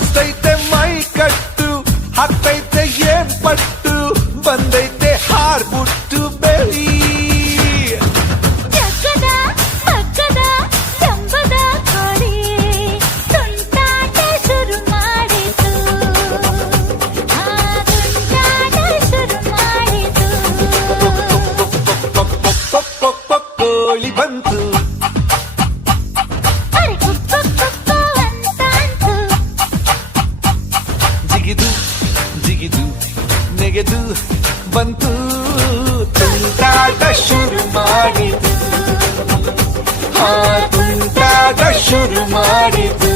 ಮಸ್ತೈತೆ ಮೈ ಕಟ್ಟು ಹತ್ತೈತೆ ಏನ್ ಪಟ್ಟು ಬಂದೈತೆ ಹಾರ್ಬಿಟ್ಟು ಬೆಳಿ ಜಗ್ಗದ ಪಕ್ಕದ ಜಂಬದ ಕೋಳಿ ತುಂಟಾಟ ಶುರು ಮಾಡಿತು ತುಂಟಾಟ ಶುರು ಮಾಡಿತು ಕೋಳಿ ಬಂತು ಅರೆ ಕುಕ್ಕು ಕುಕ್ಕು ಅಂತಾಂತು ಜಿಗಿದು ಜಿಗಿದು ನೆಗೆದು ಬಂತು ತುಂಟಾಟ ಶುರು ಮಾಡಿತು ತುಂಟಾಟ ಶುರು ಮಾಡಿತು